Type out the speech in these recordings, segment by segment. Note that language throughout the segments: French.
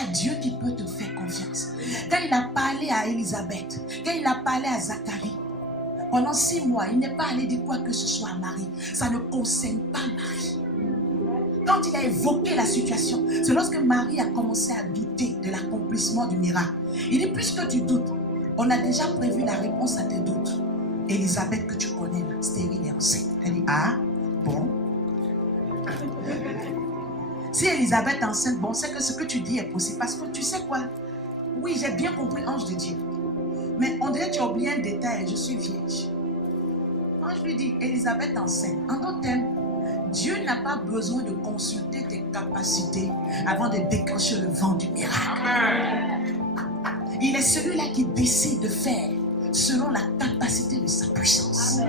sera Dieu qui peut te faire confiance. Quand il a parlé à Élisabeth, quand il a parlé à Zacharie, pendant 6 mois, il n'est pas allé dire quoi que ce soit à Marie. Ça ne concerne pas Marie. Quand il a évoqué la situation, c'est lorsque Marie a commencé à douter de l'accomplissement du miracle. Il dit, puisque tu doutes, on a déjà prévu la réponse à tes doutes. Élisabeth, que tu connais, là, stérile et enceinte. Elle dit, ah, bon. Si Élisabeth est enceinte, bon, c'est que ce que tu dis est possible. Parce que tu sais quoi? Oui, j'ai bien compris, ange de Dieu. Mais on dirait que tu as oublié un détail, je suis vierge. L'ange lui dit, Élisabeth est enceinte. En d'autres termes, Dieu n'a pas besoin de consulter tes capacités avant de déclencher le vent du miracle. Il est celui-là qui décide de faire selon la capacité de sa puissance.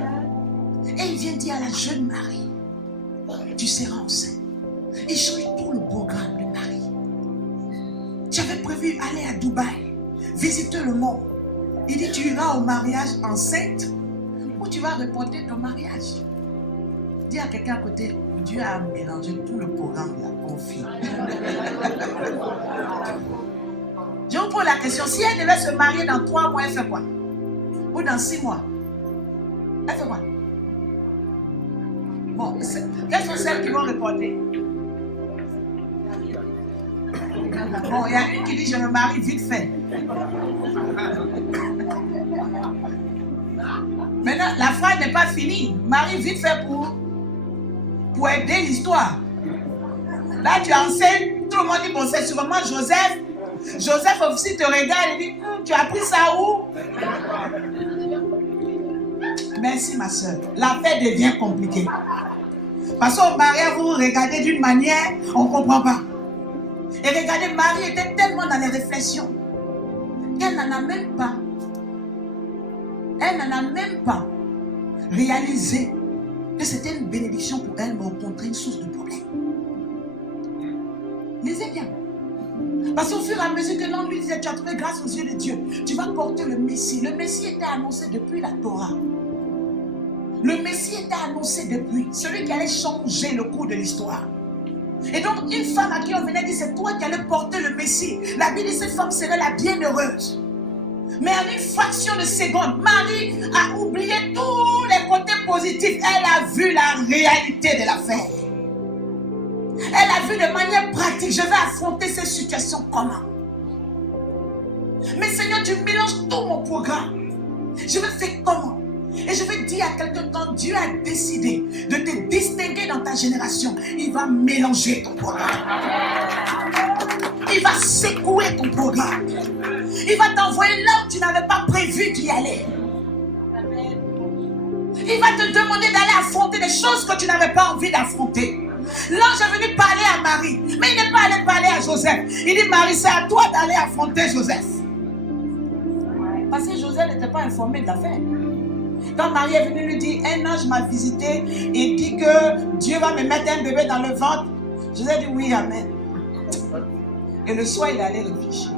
Et il vient dire à la jeune Marie, tu seras enceinte. Il change tout le programme de Marie. Tu avais prévu aller à Dubaï, visiter le monde. Il dit, tu iras au mariage enceinte ou tu vas reporter ton mariage. Dis à quelqu'un à côté, Dieu a mélangé tout le programme de la confie. Je vous pose la question, si elle devait se marier dans 3 mois, elle fait quoi? Ou dans 6 mois? Elle fait quoi? Bon, quelles sont celles qui vont reporter? Bon, il y a une qui dit, je me marie vite fait. Maintenant, la phrase n'est pas finie. Marie vite fait pour aider l'histoire. Là, tu enseignes, tout le monde dit, bon, c'est sûrement Joseph. Joseph aussi te regarde et dit, tu as pris ça où? Merci, ma soeur. L'affaire devient compliquée. Parce qu'au mariage, vous regardez d'une manière, on ne comprend pas. Et regardez, Marie était tellement dans les réflexions qu'elle n'en a même pas. Elle n'en a même pas réalisé que c'était une bénédiction pour elle, mais au contraire une source de problème. Lisez bien. Parce qu'au fur et à mesure que l'on lui disait, tu as trouvé grâce aux yeux de Dieu, tu vas porter le Messie. Le Messie était annoncé depuis la Torah. Le Messie était annoncé depuis, celui qui allait changer le cours de l'histoire. Et donc, une femme à qui on venait dire, c'est toi qui allais porter le Messie. La Bible dit, cette femme serait la bienheureuse. Mais en une fraction de seconde, Marie a oublié tous les côtés positifs. Elle a vu la réalité de l'affaire. Elle a vu de manière pratique, je vais affronter cette situation comment? Mais Seigneur, tu mélanges tout mon programme. Je vais faire comment? Et je vais dire à quelqu'un, quand Dieu a décidé de te distinguer dans ta génération, il va mélanger ton programme. Il va secouer ton programme. Il va t'envoyer là où tu n'avais pas prévu d'y aller. Il va te demander d'aller affronter des choses que tu n'avais pas envie d'affronter. L'ange est venu parler à Marie, mais il n'est pas allé parler à Joseph. Il dit, Marie, c'est à toi d'aller affronter Joseph. Parce que Joseph n'était pas informé de l'affaire. Quand Marie est venue lui dire, un ange m'a visité et dit que Dieu va me mettre un bébé dans le ventre. Joseph dit, oui, amen. Et le soir, il allait réfléchir.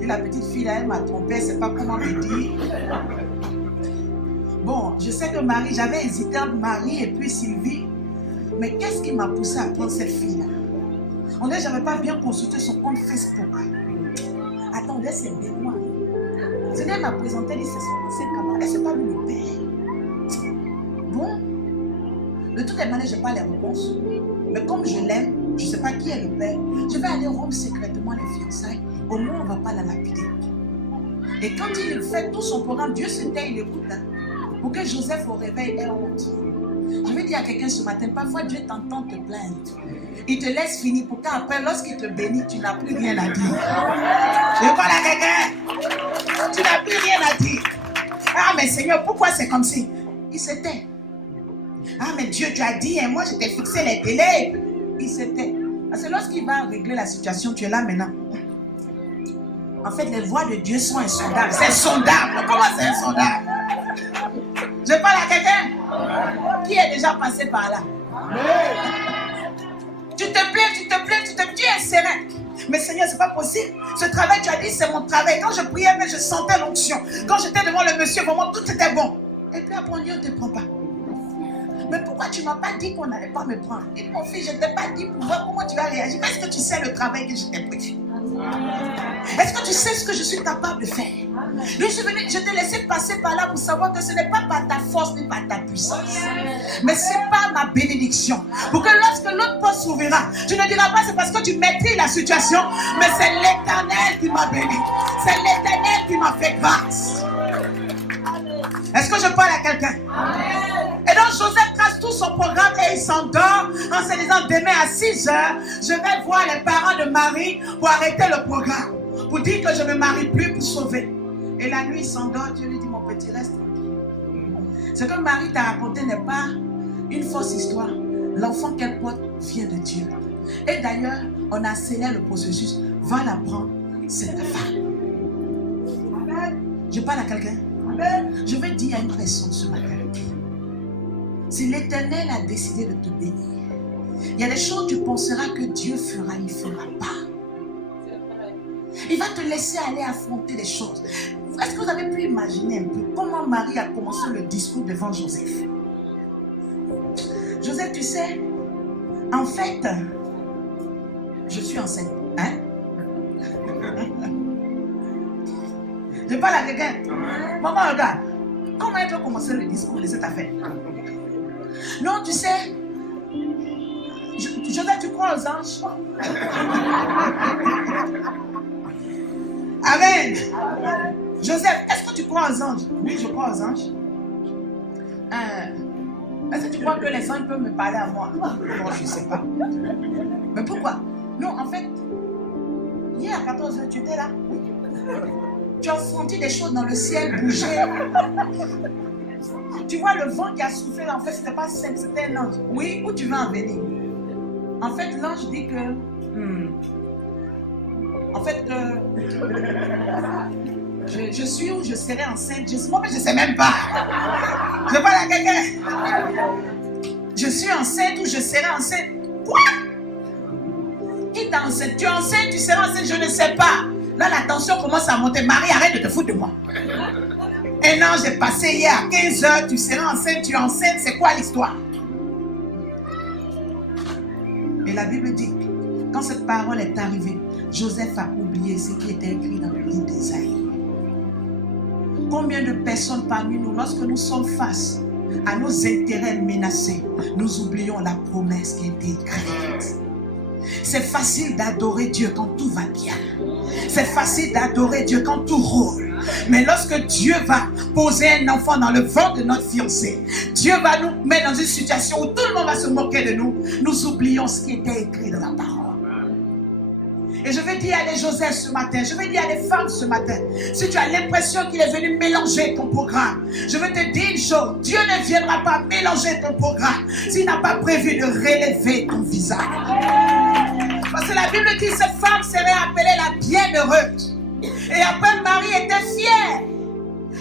Et la petite fille, là, elle m'a trompé, elle ne sait pas comment me dire. Bon, je sais que Marie, j'avais hésité entre Marie et puis Sylvie. Mais qu'est-ce qui m'a poussé à prendre cette fille-là? On dirait que je n'avais pas bien consulté son compte Facebook. Attendez, c'est Benoît. Seigneur m'a présenté, il dit, c'est son ancien camarade. Et c'est pas lui le père. Bon, de toutes les manières, je n'ai pas les réponses. Mais comme je l'aime, je ne sais pas qui est le père, je vais aller rompre secrètement les fiançailles. Au moins, on ne va pas la lapider. Et quand il fait tout son programme, Dieu se tait, il écoute. Hein, pour que Joseph au réveil ait honte. Je vais dire à quelqu'un ce matin, parfois Dieu t'entend te plaindre. Il te laisse finir pour qu'après, lorsqu'il te bénit, tu n'as plus rien à dire. Je parle à quelqu'un. Tu n'as plus rien à dire. Ah, mais Seigneur, pourquoi c'est comme si? Il se tait. Ah, mais Dieu, tu as dit, hein, moi je t'ai fixé les délais. Il se tait. Parce que lorsqu'il va régler la situation, tu es là maintenant. En fait, les voies de Dieu sont insondables. C'est sondable. Comment c'est insondable? Je parle à quelqu'un qui est déjà passé par là. Tu te plains, tu es serein. Mais Seigneur, c'est pas possible. Ce travail, tu as dit, c'est mon travail. Quand je priais, mais je sentais l'onction. Quand j'étais devant le monsieur, vraiment, tout était bon. Et puis après, Dieu ne te prend pas. Mais pourquoi tu ne m'as pas dit qu'on n'allait pas me prendre? Et mon fils, je ne t'ai pas dit pour voir comment tu vas réagir. Mais est-ce que tu sais le travail que je t'ai pris? Est-ce que tu sais ce que je suis capable de faire? Je t'ai laissé passer par là pour savoir que ce n'est pas par ta force ni par ta puissance. Mais c'est par ma bénédiction. Pour que lorsque l'autre porte s'ouvrira, tu ne diras pas c'est parce que tu maîtrises la situation, mais c'est l'Éternel qui m'a béni. C'est l'Éternel qui m'a fait grâce. Est-ce que je parle à quelqu'un? Et donc Joseph trace tout son programme et il s'endort en se disant demain à 6 heures, je vais voir les parents de Marie pour arrêter le programme. Pour dire que je ne me marie plus pour sauver. Et la nuit il s'endort, Dieu lui dit mon petit reste tranquille. Ce que Marie t'a raconté n'est pas une fausse histoire. L'enfant qu'elle porte vient de Dieu. Et d'ailleurs, on a accéléré le processus. Va la prendre, c'est ta femme. Je parle à quelqu'un. Je vais dire à une personne ce matin. Si l'Éternel a décidé de te bénir, il y a des choses que tu penseras que Dieu fera, il ne fera pas. Il va te laisser aller affronter des choses. Est-ce que vous avez pu imaginer un peu comment Marie a commencé le discours devant Joseph? Joseph, tu sais, en fait, je suis enceinte. Hein? Je parle à quelqu'un. Maman, regarde. Comment elle peut commencer le discours de cette affaire? Non, tu sais, Joseph, tu crois aux anges? Amen. Joseph, est-ce que tu crois aux anges? Oui, je crois aux anges. Est-ce que tu crois que les anges peuvent me parler à moi? Non, je ne sais pas. Mais pourquoi? Non, en fait, hier à 14h, tu étais là. Tu as senti des choses dans le ciel bouger. Tu vois le vent qui a soufflé là, en fait, c'était pas simple, c'était un ange. Oui, où tu veux en venir? En fait, l'ange dit que... En fait, je suis ou je serai enceinte. Moi-même, je ne sais même pas. Je parle à quelqu'un. Je suis enceinte ou je serai enceinte. Quoi? Qui t'a enceinte? Tu es enceinte, tu seras enceinte, je ne sais pas. Là, la tension commence à monter. Marie, arrête de te foutre de moi. Un ange est passé hier à 15h, tu seras enceinte, tu es enceinte, c'est quoi l'histoire? Et la Bible dit, quand cette parole est arrivée, Joseph a oublié ce qui était écrit dans le livre d'Ésaïe. Combien de personnes parmi nous, lorsque nous sommes face à nos intérêts menacés, nous oublions la promesse qui était écrite. C'est facile d'adorer Dieu quand tout va bien. C'est facile d'adorer Dieu quand tout roule. Mais lorsque Dieu va poser un enfant dans le ventre de notre fiancé, Dieu va nous mettre dans une situation où tout le monde va se moquer de nous. Nous oublions ce qui était écrit dans la parole. Et je vais dire à des Joseph ce matin, je vais dire à des femmes ce matin, si tu as l'impression qu'il est venu mélanger ton programme, je vais te dire une chose, Dieu ne viendra pas mélanger ton programme s'il n'a pas prévu de relever ton visage. Parce que la Bible dit que cette femme serait appelée la bienheureuse. Et après, Marie était fière.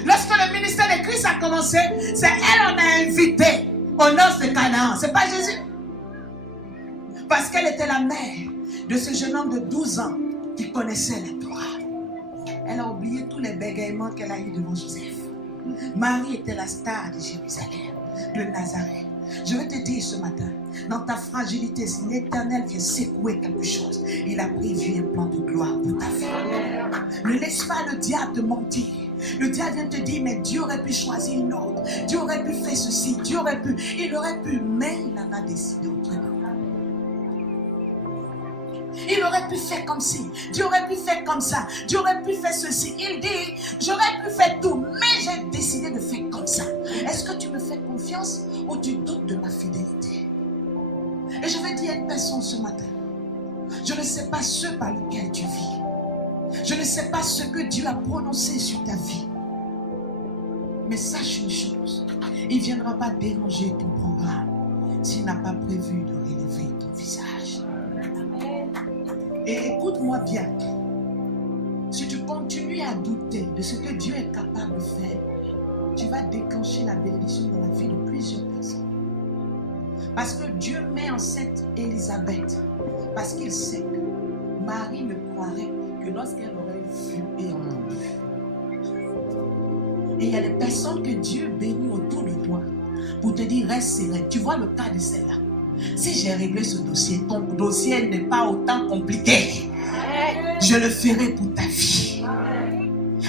Lorsque le ministère de Christ a commencé, c'est elle qu'on a invité aux noces de Canaan. C'est pas Jésus. Parce qu'elle était la mère de ce jeune homme de 12 ans qui connaissait la Torah. Elle a oublié tous les bégaiements qu'elle a eu devant Joseph. Marie était la star de Jérusalem, de Nazareth. Je vais te dire ce matin, dans ta fragilité, si l'Éternel vient secouer quelque chose, il a prévu un plan de gloire pour ta vie. Ne laisse pas le diable te mentir. Le diable vient te dire, mais Dieu aurait pu choisir une autre. Dieu aurait pu faire ceci, Dieu aurait pu, il aurait pu, mais il en a décidé autrement. Il aurait pu faire comme ci, Dieu aurait pu faire comme ça, Dieu aurait pu faire ceci. Il dit, j'aurais pu faire tout, mais j'ai décidé de faire comme ça. Est-ce que tu me fais confiance ou tu doutes de ma fidélité? Et je vais dire à une personne ce matin, je ne sais pas ce par lequel tu vis. Je ne sais pas ce que Dieu a prononcé sur ta vie. Mais sache une chose, il ne viendra pas déranger ton programme s'il n'a pas prévu de relever ton visage. Et écoute-moi bien, si tu continues à douter de ce que Dieu est capable de faire, tu vas déclencher la bénédiction dans la vie de plusieurs personnes. Parce que Dieu met enceinte Élisabeth, parce qu'il sait que Marie ne croirait que lorsqu'elle aurait vu et entendu. Et il y a des personnes que Dieu bénit autour de toi pour te dire reste serein. Tu vois le cas de celle-là. Si j'ai réglé ce dossier, ton dossier n'est pas autant compliqué. je le ferai pour ta vie.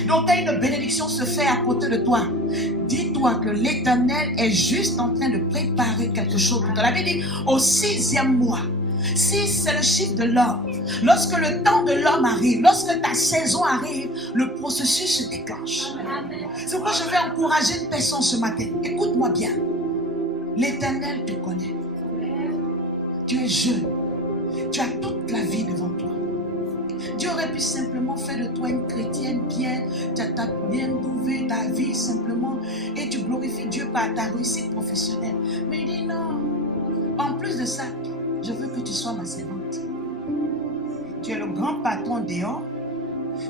Donc quand une bénédiction se fait à côté de toi, dis-toi que l'Éternel est juste en train de préparer quelque chose pour toi. La Bible dit au 6e mois. 6, c'est le chiffre de l'homme. Lorsque le temps de l'homme arrive, lorsque ta saison arrive, le processus se déclenche. C'est pourquoi je vais encourager une personne ce matin. Écoute-moi bien. L'Éternel te connaît. Tu es jeune. Tu as toute la vie devant toi. Dieu aurait pu simplement faire de toi une chrétienne bien. Tu as bien trouvé ta vie simplement et tu glorifies Dieu par ta réussite professionnelle. Mais il dit non. En plus de ça, je veux que tu sois ma servante. Tu es le grand patron dehors,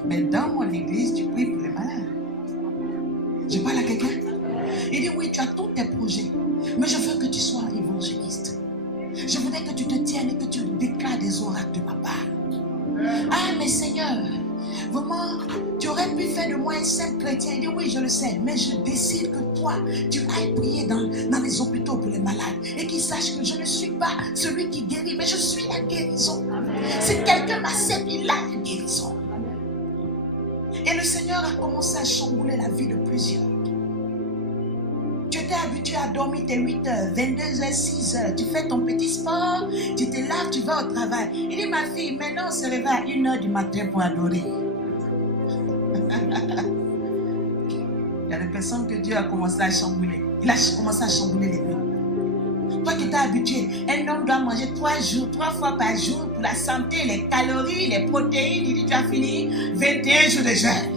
mais dans mon église, tu pries pour les malades. Je parle à quelqu'un. Il dit oui, tu as tous tes projets, mais je veux que tu sois évangéliste. Je voudrais que tu te tiennes et que tu déclares des oracles de ma part. Ah, mais Seigneur, vraiment, tu aurais pu faire de moi un simple chrétien. Il dit oui, je le sais, mais je décide que toi, tu ailles prier dans les hôpitaux pour les malades et qu'ils sachent que je ne suis pas celui qui guérit, mais je suis la guérison. Si quelqu'un m'accepte, il a la guérison. Et le Seigneur a commencé à chambouler la vie de plusieurs. Tu étais habitué à dormir tes 8 heures, 22 heures, 6 heures. Tu fais ton petit sport, tu te laves, tu vas au travail. Il dit, ma fille, maintenant on se réveille à 1 heure du matin pour adorer. Il y a des personnes que Dieu a commencé à chambouler. Il a commencé à chambouler les vies. Toi qui étais habitué, un homme doit manger 3 fois par jour pour la santé, les calories, les protéines. Il dit, tu as fini 21 jours de jeûne.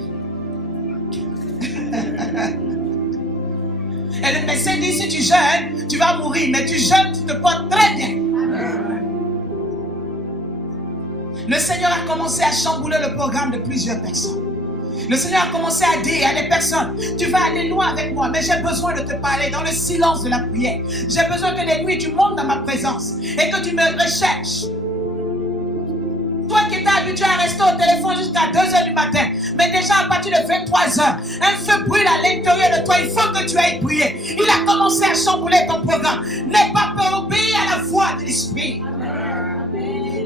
Et le médecin dit, si tu jeûnes, tu vas mourir. Mais tu jeûnes, tu te portes très bien. Amen. Le Seigneur a commencé à chambouler le programme de plusieurs personnes. Le Seigneur a commencé à dire à des personnes, tu vas aller loin avec moi, mais j'ai besoin de te parler dans le silence de la prière. J'ai besoin que les nuits, tu montes dans ma présence et que tu me recherches. Toi qui étais habitué à rester au téléphone jusqu'à 2 heures du matin, mais déjà à partir de 23 heures, un feu brûle à l'intérieur de toi, il faut que tu ailles prier. Il a commencé à chambouler ton programme. N'aie pas peur, obéir à la voix de l'Esprit.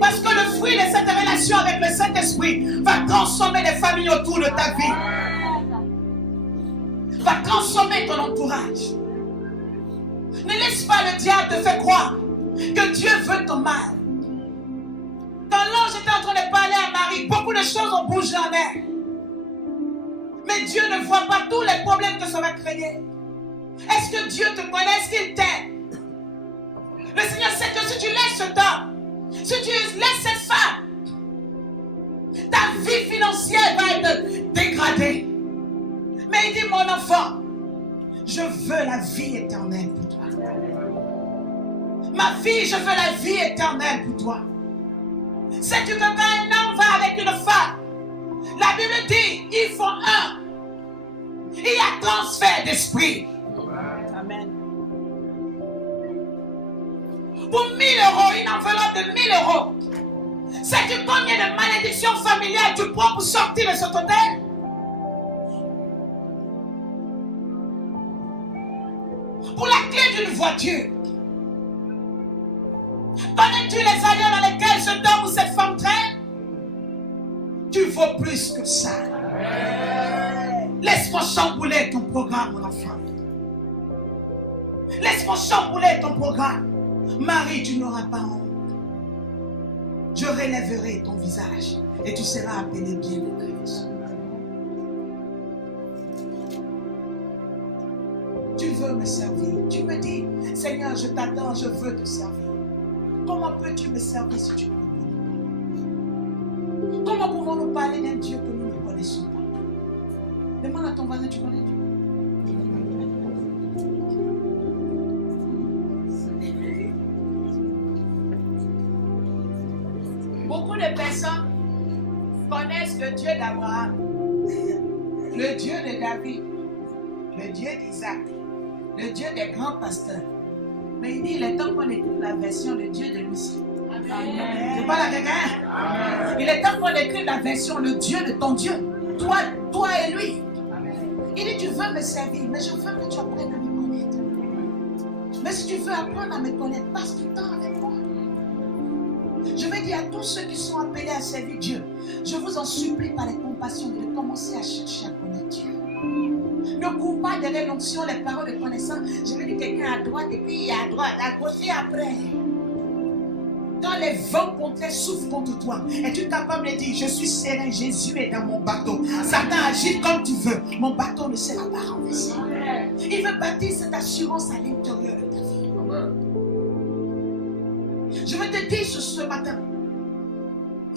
Parce que le fruit de cette relation avec le Saint-Esprit va transformer les familles autour de ta vie. Va transformer ton entourage. Ne laisse pas le diable te faire croire que Dieu veut ton mal. Quand l'ange était en train de parler à Marie, beaucoup de choses ont bougé en elle. Mais Dieu ne voit pas tous les problèmes que ça va créer. Est-ce que Dieu te connaît? Est-ce qu'il t'aime? Le Seigneur sait que si tu laisses ce temps, si tu laisses cette femme, ta vie financière va être dégradée. Mais il dit, mon enfant, je veux la vie éternelle pour toi. Ma fille, je veux la vie éternelle pour toi. Sais-tu que quand un homme va avec une femme, la Bible dit, ils font un. Il y a transfert d'esprit. Amen. Pour 1 000 euros, une enveloppe de 1 000 euros. Sais-tu combien de malédictions familiales tu prends pour sortir de cet hôtel? Pour la clé d'une voiture. Connais-tu les années dans lesquelles cet homme ou cette femme traîne? Tu vaux plus que ça. Laisse-moi chambouler ton programme, mon enfant. Laisse-moi chambouler ton programme. Marie, tu n'auras pas honte. Je relèverai ton visage et tu seras appelé bienheureuse. Tu veux me servir. Tu me dis, Seigneur, je t'attends, je veux te servir. Comment peux-tu me servir si tu ne me connais pas? Comment pouvons-nous parler d'un Dieu que nous ne connaissons pas? Demande à ton voisin, tu connais Dieu? Beaucoup de personnes connaissent le Dieu d'Abraham, le Dieu de David, le Dieu d'Isaac, le Dieu des grands pasteurs. Mais il dit, il est temps qu'on écoute la version de Dieu de Lucie. Je parle à quelqu'un. Il est temps qu'on écoute la version, le Dieu de ton Dieu. Toi et lui. Il dit, tu veux me servir, mais je veux que tu apprennes à me connaître. Mais si tu veux apprendre à me connaître, passe du temps avec moi. Je vais dire à tous ceux qui sont appelés à servir Dieu, je vous vous en supplie par les compassions de commencer à chercher à connaître Dieu. Ne cours pas derrière l'onction, les paroles de connaissance. Je vais dire quelqu'un à droite et puis à droite, à gauche et après. Quand les vents contraires souffrent contre toi, es-tu capable de dire, je suis serein, Jésus est dans mon bateau. Satan agit comme tu veux. Mon bateau ne sera pas renversé. Il veut bâtir cette assurance à l'intérieur de ta vie. Je vais te dire ce matin,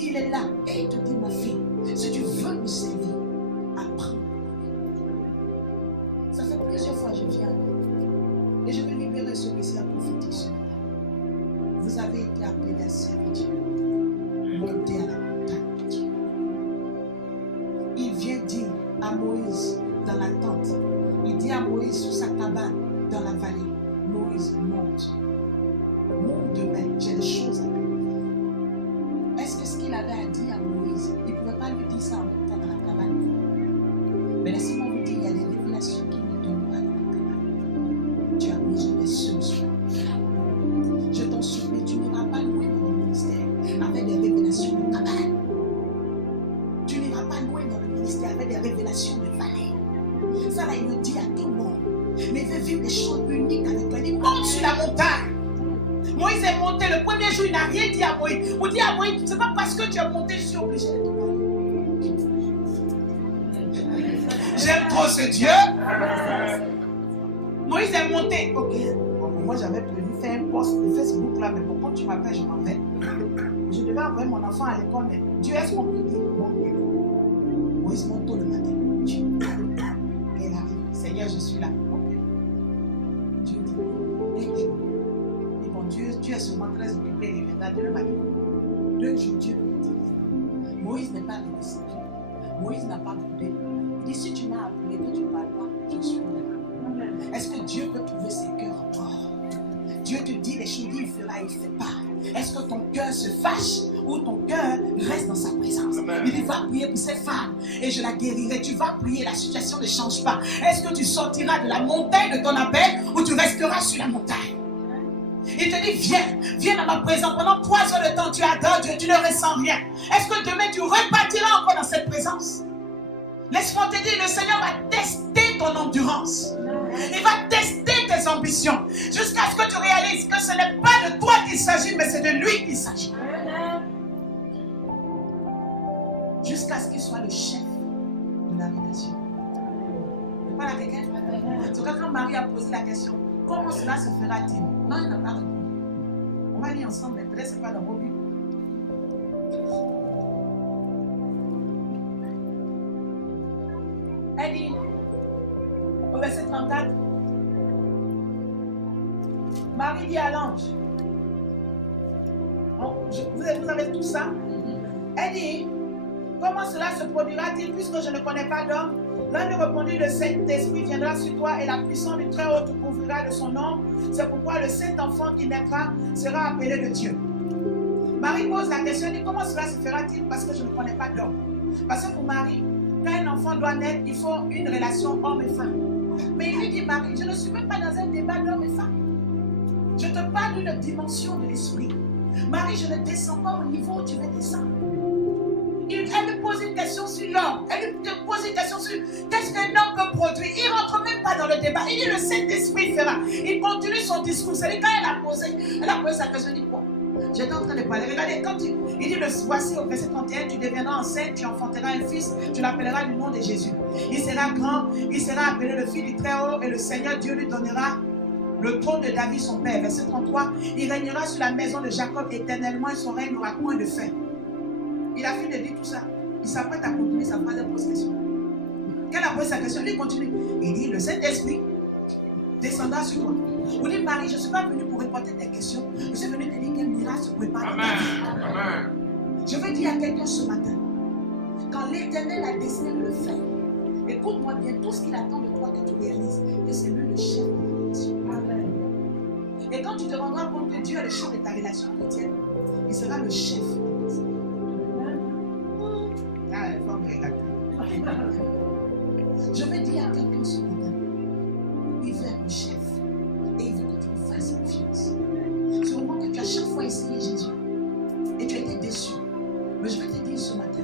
il est là et il te dit, ma fille, si tu veux me servir, apprends. Ça fait plusieurs fois que je viens et je vais libérer ce message prophétique ce matin. Vous avez été appelés à servir Dieu. Montez à la montagne de Dieu. Il vient dire à Moïse dans la tente, il dit à Moïse sous sa cabane dans la vallée, Moïse monte. Monte demain, j'ai des choses à lui dire. Est-ce que ce qu'il avait à dire à Moïse, il ne pouvait pas lui dire ça en même temps dans la cabane? Mais laissez-moi vous dire, il y a des révélations qu'il ne donne pas dans la cabane. Tu as besoin de ce soir. Je t'en supplie, tu n'iras pas loin dans le ministère avec des révélations de cabane. Tu n'iras pas loin dans le ministère avec des révélations de vallée. Ça là, il le dit à tout le monde. Mais il veut vivre des choses uniques avec toi. Il monte sur la montagne. Moïse est monté. Le premier jour, il n'a rien dit à Moïse. On dit à Moïse, c'est pas parce que tu es monté, je suis obligé de te parler. J'aime trop ce Dieu. Moïse est monté. Ok. Moi, j'avais prévu faire un post de Facebook là, mais bon, quand tu m'appelles, je m'en vais. Je devais envoyer mon enfant à l'école, mais Dieu, est-ce qu'on peut dire bon, Moïse monte tôt le matin. Et il arrive. Seigneur, je suis là. Ok. Dieu dit, et bon, Dieu est sûrement très occupé, il viendra de le matin. 2 jours, Dieu me dit, Moïse n'est pas réussi. Moïse n'a pas boudé. Il dit, si tu m'as appelé, que tu ne parles pas, je suis là. Est-ce que Dieu peut trouver ses cœurs encore? Dieu te dit les choses, il fera, il ne fait pas. Est-ce que ton cœur se fâche ou ton cœur reste dans sa présence? Il dit, va prier pour cette femme et je la guérirai. Tu vas prier, la situation ne change pas. Est-ce que tu sortiras de la montagne de ton appel ou tu resteras sur la montagne? Il te dit, viens dans ma présence. Pendant 3 heures de temps, tu adores Dieu, tu ne ressens rien. Est-ce que demain, tu repartiras encore dans cette présence? Laisse-moi te dire, le Seigneur va tester ton endurance. Il va tester tes ambitions. Jusqu'à ce que tu réalises que ce n'est pas de toi qu'il s'agit, mais c'est de lui qu'il s'agit. Jusqu'à ce qu'il soit le chef de la relation. Tu parles à quelqu'un? C'est quand Marie a posé la question, comment cela se fera-t-il? Non, il n'a pas répondu. On va lire ensemble, mais peut-être ce n'est pas dans vos Bibles. Elle dit, au verset 34, Marie dit à l'ange, vous avez tout ça? Elle dit, comment cela se produira-t-il puisque je ne connais pas d'homme? L'un lui répondit, le Saint-Esprit viendra sur toi et la puissance du Très-Haut te couvrira de son nom. C'est pourquoi le Saint-Enfant qui naîtra sera appelé de Dieu. Marie pose la question, elle dit, comment cela se fera-t-il parce que je ne connais pas d'homme? Parce que pour Marie, quand un enfant doit naître, il faut une relation homme et femme. Mais il lui dit, Marie, je ne suis même pas dans un débat d'homme et femme. Je te parle d'une dimension de l'esprit. Marie, je ne descends pas au niveau où tu veux descendre. Elle me pose une question sur l'homme. Elle me pose une question sur qu'est-ce qu'un homme peut produire. Il ne rentre même pas dans le débat. Il dit, le Saint-Esprit fera. Il continue son discours. C'est-à-dire, quand elle a posé sa question, il dit, quoi? J'étais en train de parler. Regardez, quand il dit, voici au verset 31, tu deviendras enceinte, tu enfanteras un fils, tu l'appelleras du nom de Jésus. Il sera grand, il sera appelé le Fils du Très-Haut, et le Seigneur Dieu lui donnera le trône de David son père. Verset 33, il régnera sur la maison de Jacob éternellement et son règne n'aura point de fin. Il a fini de dire tout ça. Il s'apprête à continuer sa phrase de pose question. Quand il a posé sa question, il continue. Il dit, le Saint-Esprit descendra sur toi. Vous dites, Marie, je ne suis pas venue pour répondre tes questions. Je suis venue te dire quel miracle se prépare dans ta vie. Amen. Je veux dire à quelqu'un ce matin, quand l'Éternel a décidé de le faire, écoute-moi bien, tout ce qu'il attend de toi que tu réalises, que c'est lui le chef de ta relation. Amen. Et quand tu te rendras compte que Dieu est le chef de ta relation chrétienne, il sera le chef. Ah, il faut me regarder. Je veux dire à quelqu'un ce matin, il veut être le chef. Et il veut que tu lui fasses confiance. C'est au moment que tu as chaque fois essayé Jésus et tu as été déçu. Mais je vais te dire ce matin,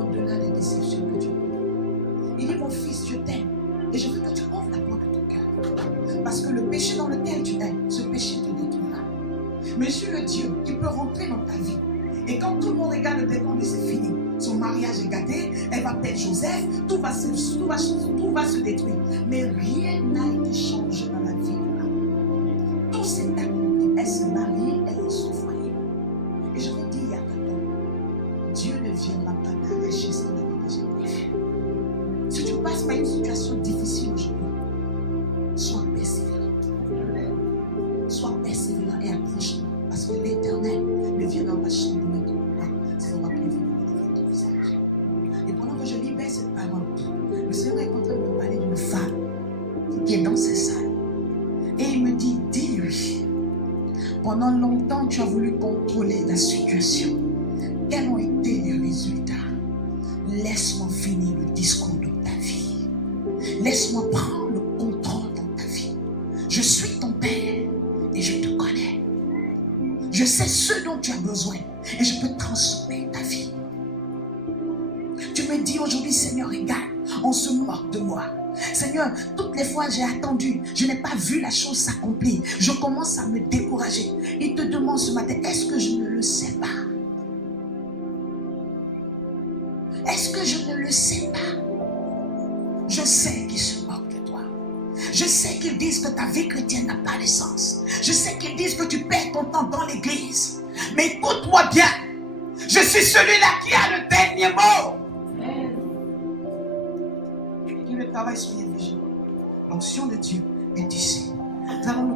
au-delà des déceptions que tu as. Il dit, mon fils, je t'aime. Et je veux que tu ouvres la porte de ton cœur. Parce que le péché dans lequel tu es, ce péché te détruira. Mais je suis le Dieu qui peut rentrer dans ta vie. Et quand tout le monde regarde le démon, c'est fini. Son mariage est gâté, elle va perdre Joseph, tout va se détruire. Mais rien n'a été changé dans la vie de Marie. Tout s'est accompli. Elle s'est mariée, elle est son foyer. Et je vous dis, il y a quelqu'un. Dieu ne viendra pas t'arracher ce qu'il avait déjà prévu. Si tu passes par une situation difficile aujourd'hui, sois persévérant. Sois persévérant et approche-toi. Parce que l'Éternel ne viendra pas chambouler ton pouvoir. C'est qu'on va prévenir de ton visage. Et pendant que je libère cette parole, le Seigneur est en train de me parler d'une femme qui est dans ces salles. Et il me dit, dis-lui, pendant longtemps tu as voulu contrôler la situation. Quels ont été les résultats? Laisse-moi finir le discours dans ta vie. Laisse-moi prendre le contrôle dans ta vie. Je suis ton Père et je te connais. Je sais ce dont tu as besoin et je peux transformer ta vie. Tu me dis aujourd'hui, Seigneur, regarde, on se moque de moi. Seigneur, toutes les fois j'ai attendu, je n'ai pas vu la chose s'accomplir. Je commence à me décourager. Il te demande ce matin, est-ce que je ne le sais pas? Est-ce que je ne le sais pas? Je sais qu'ils se moquent de toi. Je sais qu'ils disent que ta vie chrétienne n'a pas de sens. Je sais qu'ils disent que tu perds ton temps dans l'église. Mais écoute-moi bien. Je suis celui-là qui a le dernier mot. Et le travail, soyez vigilants. L'onction de Dieu est ici. Nous allons nous